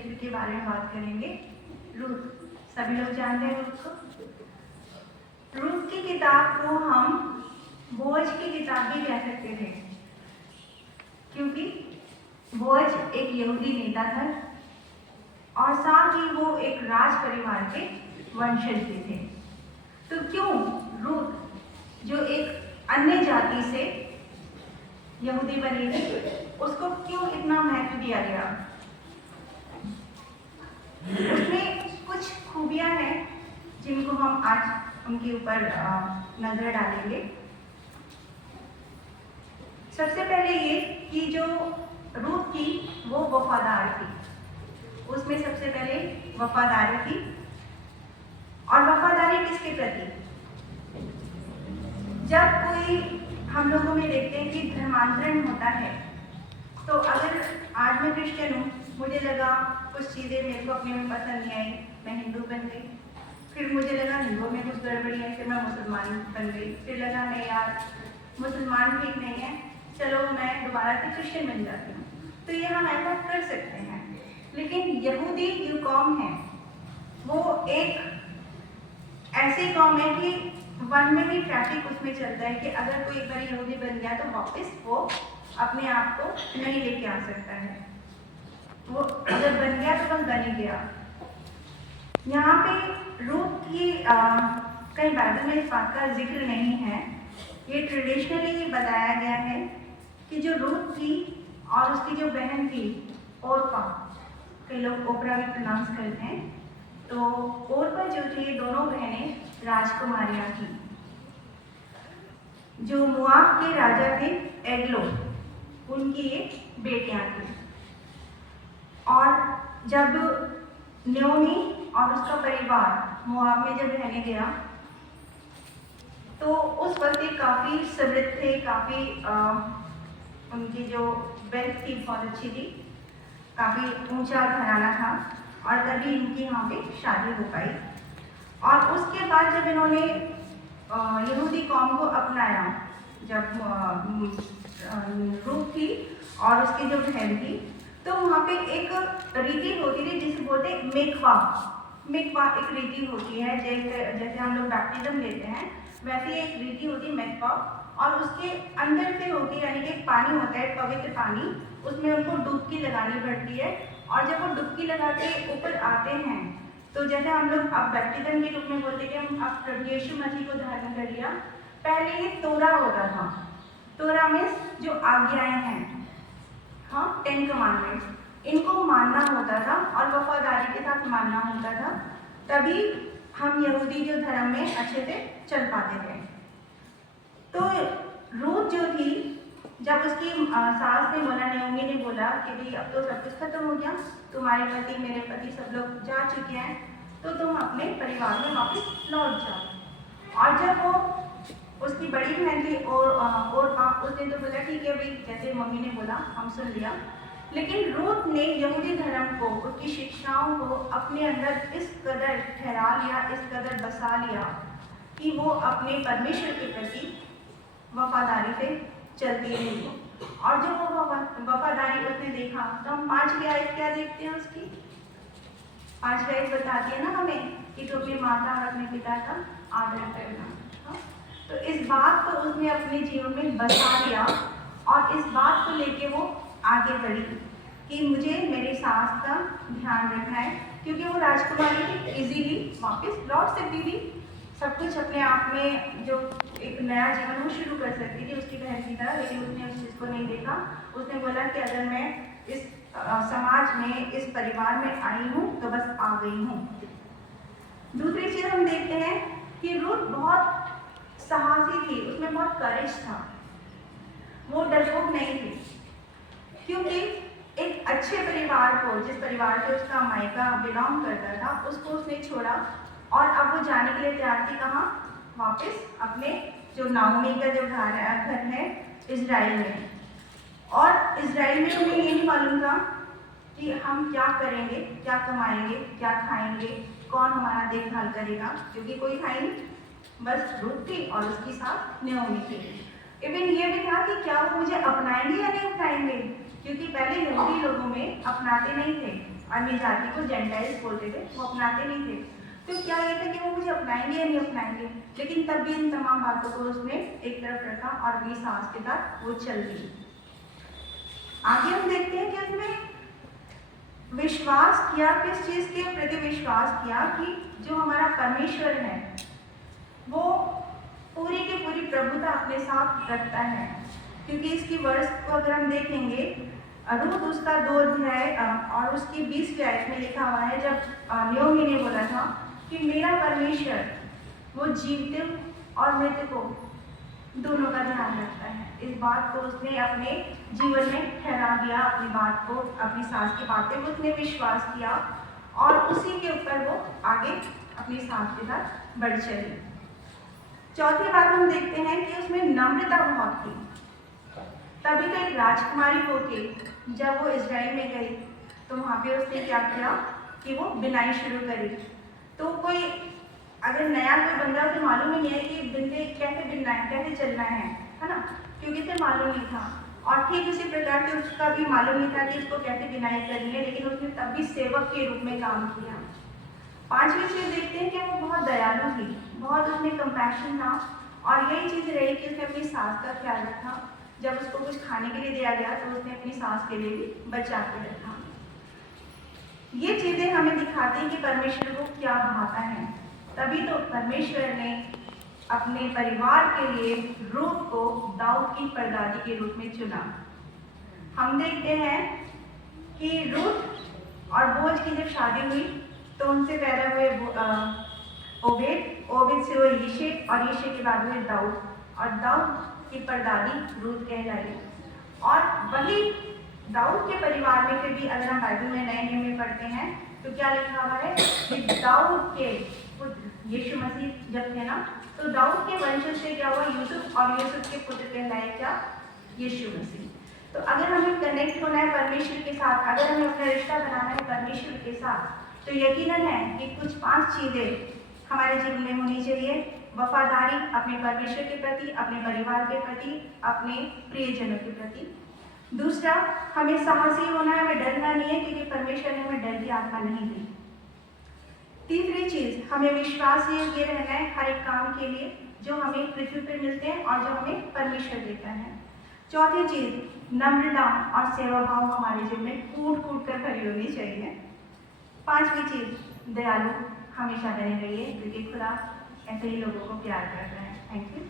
चरित्र के बारे में बात करेंगे। रूथ, सभी लोग जानते हैं रूथ को। रूथ की किताब को हम बोअज की किताब भी कह सकते थे, क्योंकि बोअज एक यहूदी नेता था और साथ ही वो एक राज परिवार के वंशज भी थे। तो क्यों रूथ, जो एक अन्य जाति से यहूदी बनी थी, उसको क्यों इतना महत्व दिया गया? उसमें कुछ खूबियां हैं जिनको हम आज उनके ऊपर नजर डालेंगे। सबसे पहले ये कि जो रूथ थी वो वफादार थी। उसमें सबसे पहले वफादारी थी। और वफादारी किसके प्रति? जब कोई हम लोगों में देखते हैं कि धर्मांतरण होता है, तो अगर आज मैं क्रिश्चियन हूँ, मुझे लगा कुछ चीज़ें मेरे को अपने में पसंद नहीं आई, मैं हिंदू बन गई। फिर मुझे लगा हिंदुओं में कुछ गड़बड़ी है, फिर मैं मुसलमान बन गई। फिर लगा नहीं यार, मुसलमान ठीक नहीं है, चलो मैं दोबारा से क्रिश्चियन बन जाती हूँ। तो ये हम ऐसा कर सकते हैं। लेकिन यहूदी जो कौम है वो एक ऐसी कौम है कि वन में भी ट्रैफिक उसमें चलता है कि अगर कोई एक बार यहूदी बन गया तो वापस वो अपने आप को नहीं लेके आ सकता है। वो अगर बन गया तो बस बन ही गया। यहाँ पे रूथ की कई बाइबल में इस बात का जिक्र नहीं है। ये ट्रेडिशनली बताया गया है कि जो रूथ थी और उसकी जो बहन थी ओरपा, कई लोग ओपरा भी प्रोनाउंस करते हैं, तो ओरपा जो थी, दोनों बहनें राजकुमारियां थी। जो मोआब के राजा थे एग्लो, उनकी ये बेटियां थी। और जब न्योमी और उसका परिवार मोआब में जब रहने गया, तो उस वक्त ये काफ़ी समृद्ध थे, काफ़ी उनकी जो वेल्थ थी बहुत अच्छी थी, काफ़ी ऊंचा घराना था, और तभी इनकी यहाँ पे शादी हो पाई। और उसके बाद जब इन्होंने यहूदी कौम को अपनाया, जब रूथ थी और उसकी जो बहन थी, तो वहाँ पे एक रीति होती थी जिसे बोलते मिकवा। मिकवा एक रीति होती है, जैसे हम लोग बैप्टिज्म लेते हैं, वैसे एक रीति होती है मिकवा। और उसके अंदर से होती है, यानी कि एक पानी होता है, पवित्र पानी, उसमें उनको डुबकी लगानी पड़ती है। और जब वो डुबकी लगा के ऊपर आते हैं, तो जैसे हम लोग अब बैप्टिज्म के रूप में बोलते हैं कि हम अब प्रभु यीशु मसीह को धारण कर लिया। पहले ये तोरा होता था। तोरा मीन्स जो आज्ञाएं हैं, हाँ, 10 कमांडमेंट्स, इनको मानना होता था और वफादारी के साथ मानना होता था। तभी हम यहूदी जो धर्म में अच्छे से चल पाते थे। तो रूथ जो थी, जब उसकी सास ने बोला, नयोमी ने बोला कि भाई अब तो सब कुछ खत्म हो गया, तुम्हारे पति मेरे पति सब लोग जा चुके हैं, तो तुम अपने परिवार में वापस लौट जाओ। और जब वो उसकी बड़ी बहन थी और उसने तो बोला ठीक है भाई, जैसे मम्मी ने बोला हम सुन लिया। लेकिन रूथ ने यहूदी धर्म को, उसकी शिक्षाओं को अपने अंदर इस कदर ठहरा लिया, इस कदर बसा लिया कि वो अपने परमेश्वर के प्रति वफादारी से चलती रही। और जब वो वफादारी उसने देखा, तो हम 5वीं आयत क्या देखते हैं उसकी? 5वीं आयत बताती है ना हमें कि तो अपनी माता और अपने पिता का आदर करना। तो इस बात को उसने अपने जीवन में बसा लिया और इस बात को लेके वो आगे बढ़ी कि मुझे मेरे सास का ध्यान रखना है, क्योंकि वो राजकुमारी थी, इजीली वापस लौट सकती थी, सब कुछ अपने आप में जो एक नया जीवन वो शुरू कर सकती थी उसकी बहन की तरह। लेकिन उसने उस चीज़ को नहीं देखा। उसने बोला कि अगर मैं इस समाज में, इस परिवार में आई हूँ तो बस आ गई हूँ। दूसरी चीज़ हम देखते हैं कि रूथ बहुत साहसी थी, उसमें बहुत करेज था, वो डरपोक नहीं थी, क्योंकि एक अच्छे परिवार को, जिस परिवार से उसका मायका बिलोंग करता था, उसको उसने छोड़ा और अब वो जाने के लिए तैयार थी कहाँ? वापस अपने जो नाओमी का जो घर है इजराइल में। और इजराइल में उन्हें ये नहीं मालूम था कि हम क्या करेंगे, क्या कमाएंगे, क्या खाएंगे, कौन हमारा देखभाल करेगा, क्योंकि कोई था ही नहीं, बस रूथ थी और उसकी साथ नयोमी थी। इवन ये भी था कि क्या वो मुझे अपनाएंगे या नहीं अपनाएंगे, क्योंकि पहले यहूदी लोगों में अपनाते नहीं थे, अन्य जाति को जेंटाइल्स बोलते थे, वो अपनाते नहीं थे। तो क्या ये था कि वो मुझे अपनाएंगे या नहीं अपनाएंगे, लेकिन तब भी इन तमाम बातों को उसने एक तरफ रखा और अपनी सास के साथ वो चल दी। आगे हम देखते हैं कि उसने विश्वास किया, किस चीज के प्रति विश्वास किया कि जो हमारा परमेश्वर है वो पूरी की पूरी प्रभुता अपने साथ रखता है। क्योंकि इसकी वर्ष को अगर हम देखेंगे, रूत उसका 2 अध्याय और उसकी 20वीं आयत में लिखा हुआ है, जब नयोमी ने बोला था कि मेरा परमेश्वर वो जीवते और मृतकों दोनों का ध्यान रखता है। इस बात को उसने अपने जीवन में ठहरा दिया, अपनी बात को, अपनी सास की बात पे उसने विश्वास किया और उसी के ऊपर वो आगे अपनी सास के साथ बढ़ चली। चौथी बात हम देखते हैं कि उसमें नम्रता बहुत थी। तभी तो एक राजकुमारी होके जब वो इजराइल में गई तो वहाँ पे उसने क्या किया कि वो बिनाई शुरू करी। तो कोई अगर नया कोई बंदा, उसे मालूम ही नहीं है कि बिंदे कैसे बिनना है, कैसे चलना है ना, क्योंकि उसे मालूम नहीं था। और ठीक उसी प्रकार से उसका भी मालूम नहीं था कि इसको कैसे बिनाई करनी है, लेकिन उसने तब भी सेवक के रूप में काम किया। पांचवी चीज देखते हैं कि वो बहुत दयालु थी, बहुत उसमें कंपैशन था और यही चीज रही कि उसने अपनी सास का ख्याल रखा। जब उसको कुछ खाने के लिए दिया गया तो उसने अपनी सास के लिए भी बचा के रखा। ये चीजें हमें दिखाती हैं कि परमेश्वर को क्या भाता है। तभी तो परमेश्वर ने अपने परिवार के लिए रूत को दाऊद की परदादी के रूप में चुना। हम देखते हैं कि रूत और बोज की जब शादी हुई तो उनसे पैदा हुए ओबेद से हुए यिशै और यिशै के बाद हुए दाऊद, और दाऊद की परदादी रूत कहलाई। और वही दाऊद के परिवार में फिर भी अगर हम बाइबल में नए नियम में पढ़ते हैं तो क्या लिखा हुआ है कि दाऊद के पुत्र यीशु मसीह जब थे ना, तो दाऊद के वंशज से क्या हुआ, यूसुफ, और यूसुफ के पुत्र कहलाए क्या, यीशु मसीह। तो अगर हमें कनेक्ट होना है परमेश्वर के साथ, अगर हमें अपना रिश्ता बनाना है परमेश्वर के साथ, तो यकीनन है कि कुछ 5 चीजें हमारे जीवन में होनी चाहिए। वफादारी अपने परमेश्वर के प्रति, अपने परिवार के प्रति, अपने प्रियजनों के प्रति। दूसरा, हमें साहसी होना है, हमें डरना नहीं है, क्योंकि परमेश्वर ने हमें डर की आत्मा नहीं दी। तीसरी चीज, हमें विश्वास ये रहना है हर एक काम के लिए जो हमें पृथ्वी पर मिलते हैं और जो हमें परमेश्वर देता है। चौथी चीज, नम्रता और सेवा भाव हमारे जीवन में कूट कूट कर खड़ी होनी चाहिए। पांचवी चीज, दयालु हमेशा बने रहिए, क्योंकि खुदा ऐसे ही लोगों को प्यार करता है। Thank you.